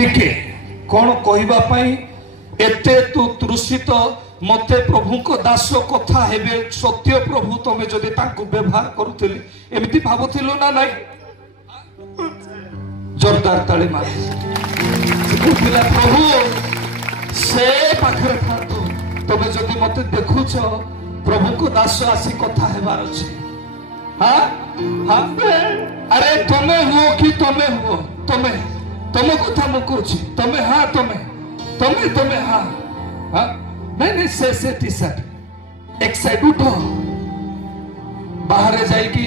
टिके कौन कहवाई एते तू तृषित मते प्रभु को दास कथा हेबे सत्य प्रभु तमे जदि तांको व्यवहार करुथिले एमिति भाबुथिलो ना नाही जोरदार ताली मार कहला प्रभु से पाखरे थातो तमे जदि मते देखुछ प्रभु को दास आसी कथा हेबार अछि हां हां अरे तमे हो कि तमे हो तमे तमे कथा मु कहूछि तमे हां तमे तमे तमे हां हां नहीं से टी शर्ट एक साइड उठो बाहर जाइकी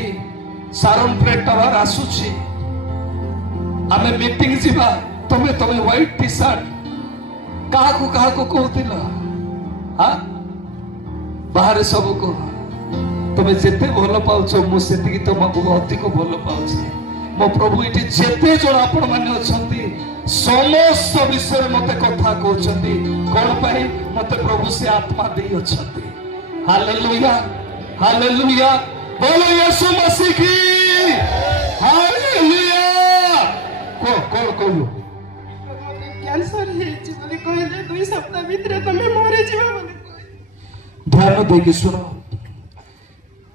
सारन प्लेट टावर आसुची आमे मीटिंग जीवा तमे तमे व्हाइट टी शर्ट कहा को कहतिला हां बाहर सब को तमे जेते भलो पाउछ मु सेति तुमको अधिक भलो पाउछ मो प्रभु इटी जेते जण आपण माने अछंती समस्त विषय मते कथा कहउछंती कोन पाई मते प्रभु से आत्मा देई अछंती हालेलुया हालेलुया बोलो यीशु मसीह की हालेलुया को कहू कैंसर हे बोले कहले 2 सप्ताह भीतर तमे मरे जीवा बोले ध्यान देगी सुनो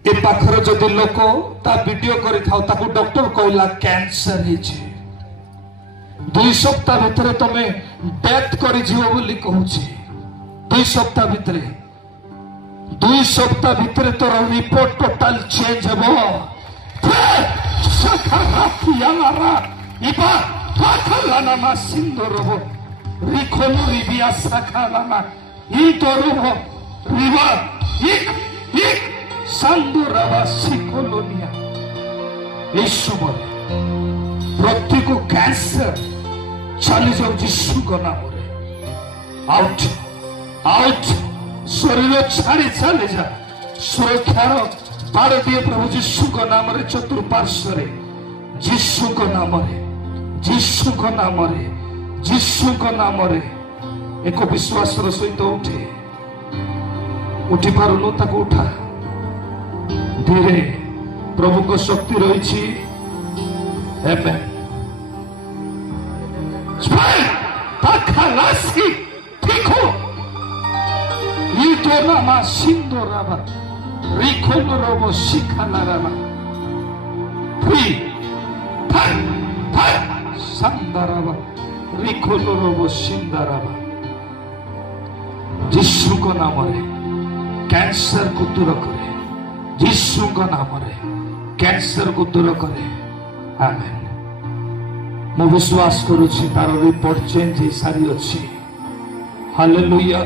ए पाखर जदि लोक ता वीडियो करि थाउ ताको डॉक्टर कहला कैंसर हे छै 2 सप्ताह भीतर तमे डेथ करि जीव बोली कहूची 2 सप्ताह भीतर 2 सप्ताह भीतर तोर रिपोर्ट टोटल चेंज हेबो सखराफियारा इबा पाखलाना मा सिंदरबो रिखोनु रिबिया सखलाना इ तोरबो रिबा इक सांदुरावा सिकोलोनिया यीशु बोले प्रत्येक कैंसर चली जाओ यीशु का नाम रे आउट आउट शरीर छाड़ी चले जा सुरक्षार बाड़ दिए प्रभु यीशु का नाम रे चतुर्पार्श्व रे यीशु का नाम रे यीशु का नाम रे यीशु का नाम रे एक विश्वास रो सहित उठे उठी पारुनु ताको उठा धीरे प्रभु को शक्ति रही छी आमेन स्पाई ताखालासी ठीको ये तो नामा सिंदोराबा रिखोनोरोबो शिखानाराबा फ्री फाई फाई संदाराबा रिखोनोरोबो सिंदाराबा यीशु को नाम रे कैंसर को दूर करे यीशु का नाम रे कैंसर को दूर करे आमेन मु विश्वास करूछि तार रिपोर्ट चेंज हे सारी अछि हालेलुया।